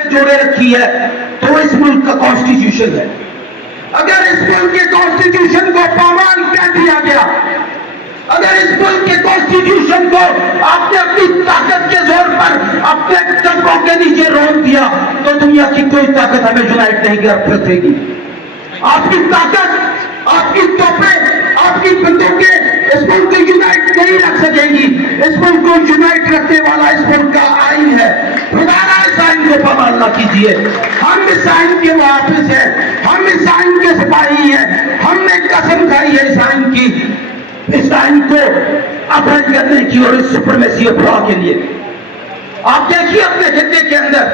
में जोड़े रखी है तो इस मुल्क का कॉन्स्टिट्यूशन है। अगर इस मुल्क के कॉन्स्टिट्यूशन को पामाल कर दिया गया, अगर इस मुल्क के कॉन्स्टिट्यूशन को आपने अपनी ताकत के जोर पर अपने टंकों के नीचे रोक दिया तो दुनिया की कोई ताकत हमें यूनाइट नहीं कर सकेगी। आपकी ताकत, आपकी तोपें, आपकी बंदूकें इस मुल्क को यूनाइट नहीं रख सकेंगी। इस मुल्क को यूनाइट रखने वाला इस मुल्क का आइन है। खुदारा इस आइन को पामाल ना कीजिए। हम इस आइन के मुहाफिज हैं, हम इस आइन के सिपाही हैं। हमने कसम खाई है इस आइन की, इस आइन को अपहरण करने की और इस सुपरमेसी ऑफ लॉ के लिए। आप देखिए अपने खित्ते के अंदर,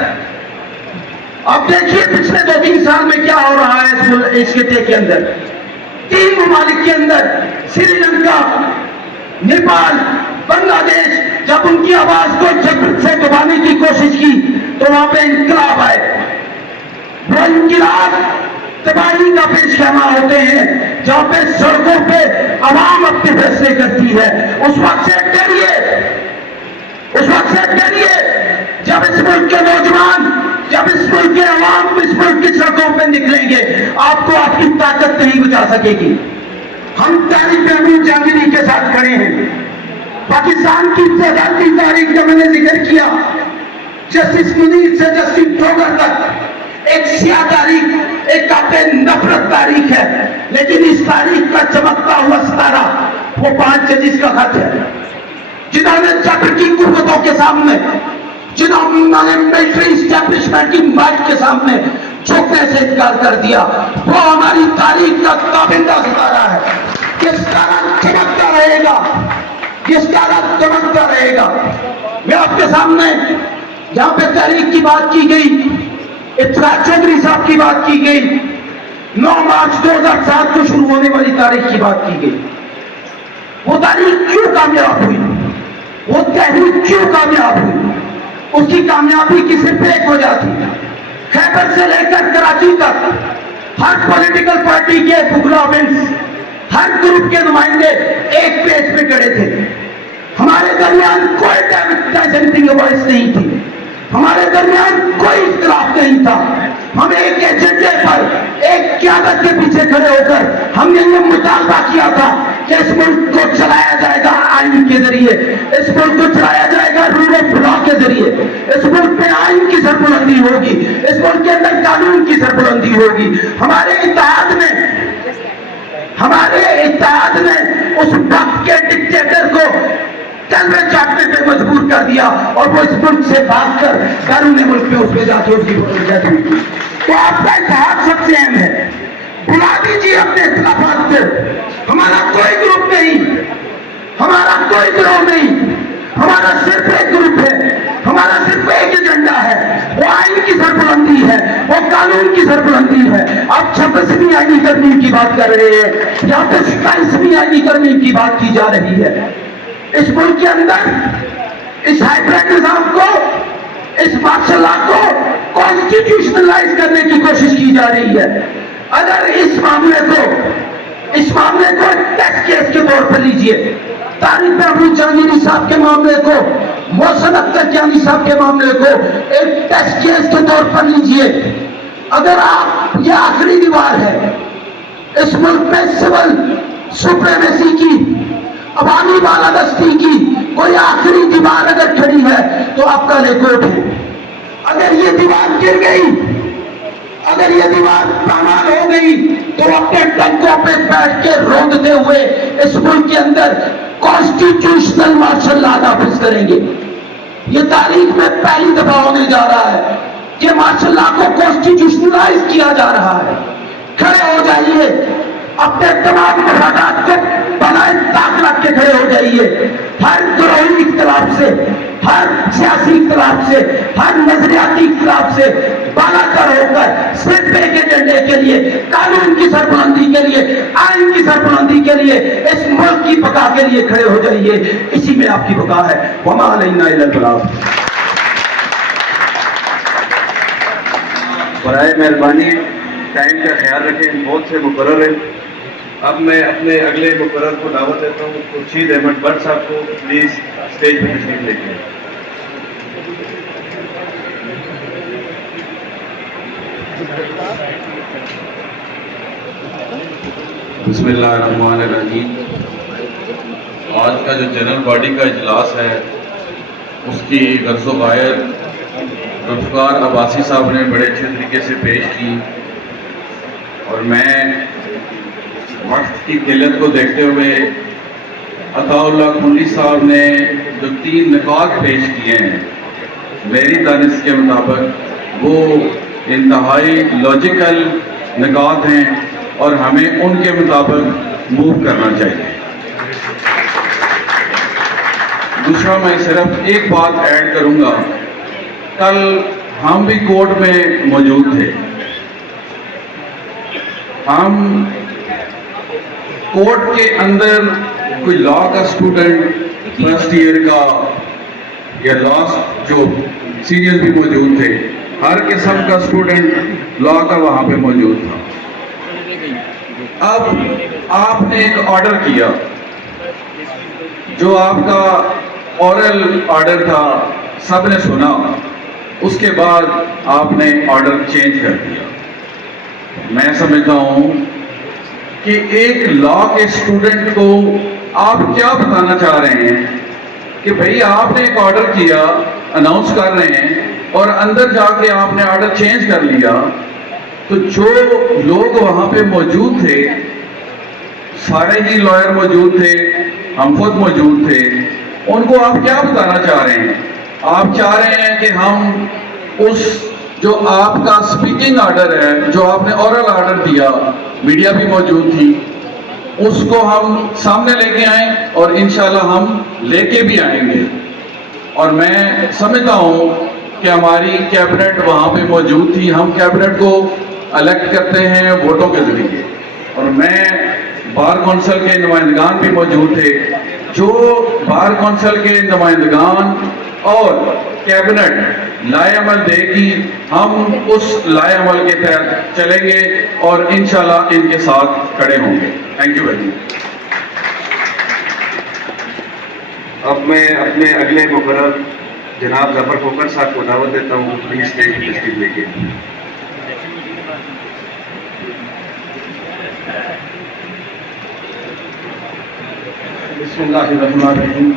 आप देखिए पिछले 2-3 साल में क्या हो रहा है इस खित्ते के अंदर। 3 ममालिक के अंदर, श्रीलंका, नेपाल, बांग्लादेश, जब उनकी आवाज को जबर से दबाने की कोशिश की तो वहां पे इंकलाब आए। वो इंकलाब तबाही का पेशखैमा होते हैं जहां पे सड़कों पे आवाम अपने फैसले करती है। उस वक्त से डरिए, उस वक्त से डरिए जब इस मुल्क के नौजवान, जब इस मुल्क के आवाम इस मुल्क की सड़कों पे निकलेंगे, आपको आपकी ताकत नहीं बचा सकेगी। हम तारीख महमूद जहांगीरी के साथ खड़े हैं। पाकिस्तान की सदारती तारीख का मैंने जिक्र किया, जस्टिस मुनीर से जस्टिस डोगर तक एक स्याह तारीख, एक काफी नफरत तारीख है। लेकिन इस तारीख का चमकता हुआ सितारा वो 5 जजिस का खत है, जिन्होंने जबर की कुव्वतों के सामने, जिन्होंने मिलिट्री इस्टेब्लिशमेंट की माइट के सामने झुकने से इनकार कर दिया। वो हमारी तारीख का ताबिंदा सितारा है। ये सितारा चमकता रहेगा, ये सितारा चमकता रहेगा। मैं आपके सामने जहां पे तारीख की बात की गई, इत्तफाक चौधरी साहब की बात की गई, 9 मार्च 2007 को शुरू होने वाली तारीख की बात की गई। वो तारीख क्यों कामयाब हुई, वो तहरीक क्यों कामयाब हुई? उसकी कामयाबी की सिर्फ एक वजह थी, खैबर से लेकर कराची तक हर पॉलिटिकल पार्टी के बुकलाविंस, हर ग्रुप के नुमाइंदे एक पेज पे खड़े थे। हमारे दरमियान कोई डाइसेंटिंग वॉइस नहीं थी, हमारे दरमियान कोई इख्तिलाफ नहीं था। हम एक एजेंडे पर, एक क़यादत के पीछे खड़े होकर हमने ये मुतालबा किया था कि इस मुल्क को चलाया जाएगा आइन के जरिए, इस मुल्क को चलाया जाएगा रूल ऑफ लॉ के जरिए, इस मुल्क में आइन की सरबुलंदी होगी, इस मुल्क के अंदर कानून की सरबुलंदी होगी। हमारे इत्तेहाद ने उस वक्त के डिक्टेटर को कलमे चाटने पे मजबूर कर दिया और वो इस मुल्क से भागकर बैरून मुल्क में उसमें जाके उसकी डेथ हुई। तो आपका इत्तेहाद सबसे अहम है। बुला दीजिए अपने इख्तिलाफात को। हमारा कोई ग्रुप नहीं, हमारा कोई गिरोह नहीं, हमारा सिर्फ एक ग्रुप है, हमारा सिर्फ एक एजेंडा है। वो आइन की सरबुलंदी है, वो कानून की सरबुलंदी है। अब 26वीं आईनी तरमीम की बात कर रहे हैं, यहाँ पे 27वीं आईनी तरमीम की बात की जा रही है। इस मुल्क के अंदर इस हाइब्रिड निजाम को, इस मार्शल लॉ को कॉन्स्टिट्यूशनलाइज करने की कोशिश की जा रही है। अगर इस मामले को टेस्ट केस के तौर पर लीजिए, तारिक महमूद जहांगीरी साहब के मामले को, मोहसिन अख्तर कियानी साहब के मामले को एक टेस्ट केस के तौर पर लीजिए। अगर आप, ये आखिरी दीवार है इस मुल्क में सिविल सुप्रीमेसी की, अवामी बालादस्ती की कोई आखिरी दीवार अगर खड़ी है तो आपका लेकोट है। अगर ये दीवार गिर गई, अगर ये दीवार पामाल हो गई तो अपने टंकों पे बैठ के रोंदते हुए इस मुल्क के अंदर कॉन्स्टिट्यूशनल मार्शल लॉ नाफिज करेंगे। ये तारीख में पहली दफा होने जा रहा है कि मार्शल लॉ को कॉन्स्टिट्यूशनलाइज किया जा रहा है। खड़े हो जाइए, अपने तमाम मफादात को बनाए ताक रख के खड़े हो जाइए। हर गिरोही इख्तिलाफ से, हर सियासी इख्तिलाफ से, हर नजरियाती इख्तिलाफ से बालातर होकर सिर्फ एक एजेंडे के लिए, कानून की सरबुलंदी के लिए, आइन की सरबुलंदी के लिए, इस मुल्क की बका के लिए खड़े हो जाइए। इसी में आपकी बका है। वमा अलैना इल्लल बलाग। बराए मेहरबानी टाइम का ख्याल रखें, बहुत से मुकर्रर हैं। अब मैं अपने अगले मुकर्रर को दावत देता हूँ, खुर्शीद अहमद भट्ट साहब को प्लीज स्टेज पर तशरीफ लेके। بسم اللہ الرحمن الرحیم. آج کا جو جنرل باڈی کا اجلاس ہے اس کی غرض و غایت ذوالفقار عباسی صاحب نے بڑے اچھے طریقے سے پیش کی، اور میں وقت کی قلت کو دیکھتے ہوئے عطا اللہ کھنڈی صاحب نے جو 3 نکات پیش کیے ہیں میری دانش کے مطابق وہ انتہائی لاجیکل نکات ہیں اور ہمیں ان کے مطابق موو کرنا چاہیے. دوسرا میں صرف ایک بات ایڈ کروں گا، کل ہم بھی کورٹ میں موجود تھے. ہم کورٹ کے اندر کوئی لا کا اسٹوڈنٹ فرسٹ ایئر کا یا لاسٹ جو سینئر بھی موجود تھے، ہر قسم کا اسٹوڈنٹ لا کا وہاں پہ موجود تھا. اب آپ نے ایک آرڈر کیا جو آپ کا اورل آرڈر تھا، سب نے سنا، اس کے بعد آپ نے آرڈر چینج کر دیا. میں سمجھتا ہوں کہ ایک لا کے اسٹوڈنٹ کو آپ کیا بتانا چاہ رہے ہیں کہ بھئی آپ نے ایک آرڈر کیا، اناؤنس کر رہے ہیں، اور اندر جا کے آپ نے آرڈر چینج کر لیا. تو جو لوگ وہاں پہ موجود تھے، سارے ہی لائر موجود تھے، ہم خود موجود تھے، ان کو آپ کیا بتانا چاہ رہے ہیں؟ آپ چاہ رہے ہیں کہ ہم اس جو آپ کا سپیکنگ آرڈر ہے، جو آپ نے اورل آرڈر دیا، میڈیا بھی موجود تھی، اس کو ہم سامنے لے کے آئیں، اور انشاءاللہ ہم لے کے بھی آئیں گے. اور میں سمجھتا ہوں کہ ہماری کیبنٹ وہاں پہ موجود تھی. ہم کیبنٹ کو الیکٹ کرتے ہیں ووٹوں کے ذریعے، اور میں بار کونسل کے نمائندگان بھی موجود تھے. جو بار کونسل کے نمائندگان اور کیبنٹ لائے عمل دے گی، ہم اس لائے عمل کے تحت چلیں گے اور انشاءاللہ ان کے ساتھ کھڑے ہوں گے. Thank you very much. اب میں اپنے اگلے مقرر جناب ظفر کھوکھر صاحب کو دعوت دیتا ہوں، پلیز اسٹیج کی تشریف لے کے. بسم اللہ الرحمن الرحیم.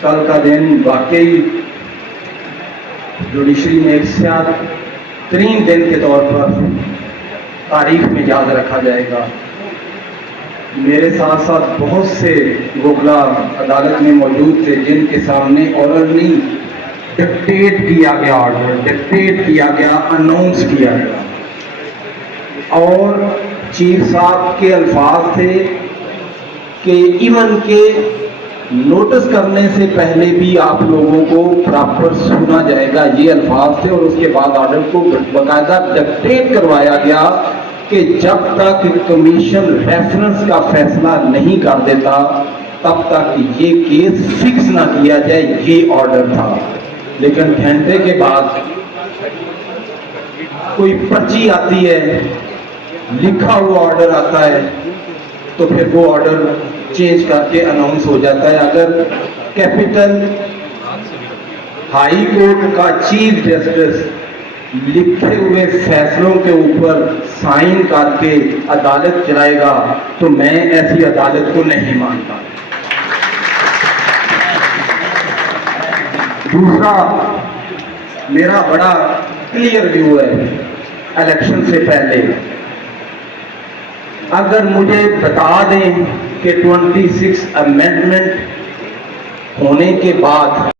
کل کا دن واقعی جوڈیشری میں ایک سیاہ ترین دن کے طور پر تاریخ میں یاد رکھا جائے گا. میرے ساتھ ساتھ بہت سے وکلا عدالت میں موجود تھے جن کے سامنے آرڈر نہیں، ڈکٹیٹ کیا گیا، آرڈر ڈکٹیٹ کیا گیا، اناؤنس کیا گیا، اور چیف صاحب کے الفاظ تھے کہ ایون کے نوٹس کرنے سے پہلے بھی آپ لوگوں کو پراپر سنا جائے گا، یہ الفاظ تھے. اور اس کے بعد آرڈر کو باقاعدہ ڈکٹیٹ کروایا گیا کہ جب تک کمیشن ریفرنس کا فیصلہ نہیں کر دیتا تب تک یہ کیس فکس نہ کیا جائے، یہ آرڈر تھا. لیکن گھنٹے کے بعد کوئی پرچی آتی ہے، لکھا ہوا آرڈر آتا ہے، تو پھر وہ آرڈر چینج کر کے اناؤنس ہو جاتا ہے. اگر کیپٹل ہائی کورٹ کا چیف جسٹس لکھے ہوئے فیصلوں کے اوپر سائن کر کے عدالت چلائے گا تو میں ایسی عدالت کو نہیں مانتا. دوسرا میرا بڑا کلیئر ویو ہے، الیکشن سے پہلے اگر مجھے بتا دیں کہ 26 امینڈمنٹ ہونے کے بعد